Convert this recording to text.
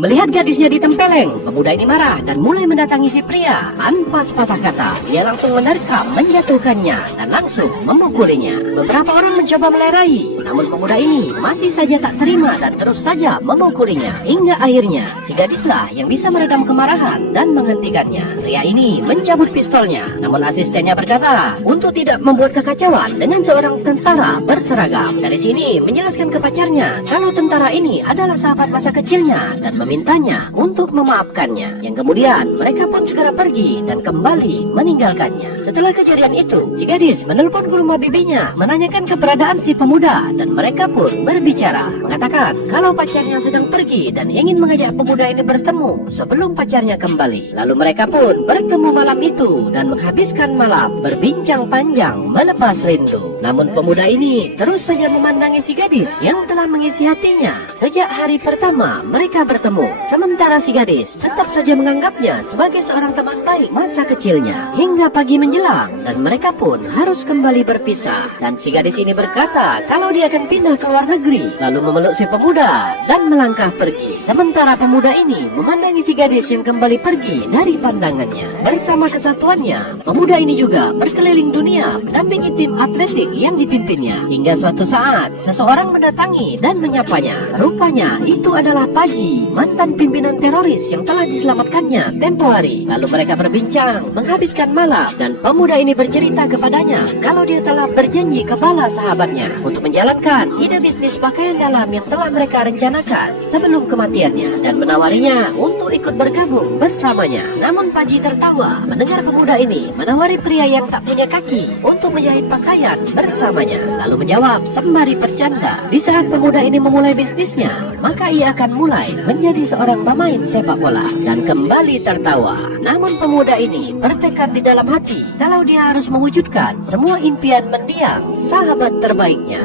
Melihat gadisnya ditempeleng, pemuda ini marah dan mulai mendatangi si pria. Tanpa sepatah kata, dia langsung menerkam, menjatuhkannya, dan langsung memukulinya. Beberapa orang mencoba melerai, namun pemuda ini masih saja tak terima dan terus saja memukulinya. Hingga akhirnya, si gadislah yang bisa meredam kemarahan dan menghentikannya. Pria ini mencabut pistolnya, namun asistennya berkata untuk tidak membuat kekacauan dengan seorang tentara berseragam. Dari sini menjelaskan ke pacarnya kalau tentara ini adalah sahabat masa kecilnya dan memintanya untuk memaafkannya. Yang kemudian mereka pun segera pergi dan kembali meninggalkannya. Setelah kejadian itu, si gadis menelpon ke rumah bibinya menanyakan keberadaan si pemuda dan mereka pun berbicara, mengatakan kalau pacarnya sedang pergi dan ingin mengajak pemuda ini bertemu sebelum pacarnya kembali. Lalu mereka pun bertemu malam itu dan menghabiskan malam berbincang panjang melepas rindu. Namun pemuda ini terus saja memandangi si gadis yang telah mengisi hatinya sejak hari pertama mereka bertemu. Sementara si gadis tetap saja menganggapnya sebagai seorang teman baik masa kecilnya. Hingga pagi menjelang dan mereka pun harus kembali berpisah. Dan si gadis ini berkata kalau dia akan pindah ke luar negeri, lalu memeluk si pemuda dan melangkah pergi. Sementara pemuda ini memandangi si gadis yang kembali pergi dari pandangannya. Bersama kesatuannya, pemuda ini juga berkeliling dunia mendampingi tim atletik yang dipimpinnya. Hingga suatu saat seseorang mendatangi dan menyapanya. Rupanya itu adalah Paji, mantan pimpinan teroris yang telah diselamatkannya tempo hari. Lalu mereka berbincang, menghabiskan malam, dan pemuda ini bercerita kepadanya kalau dia telah berjanji kepada sahabatnya untuk menjalankan ide bisnis pakaian dalam yang telah mereka rencanakan sebelum kematiannya dan menawarinya untuk ikut bergabung bersamanya. Namun Paji tertawa mendengar pemuda ini menawari pria yang tak punya kaki untuk menjahit pakaian bersamanya. Lalu menjawab sembari bercanda, di saat pemuda ini memulai bisnisnya, maka ia akan mulai menjadi seorang pemain sepak bola dan kembali tertawa. Namun pemuda ini bertekad di dalam hati kalau dia harus mewujudkan semua impian mendiang sahabat terbaiknya.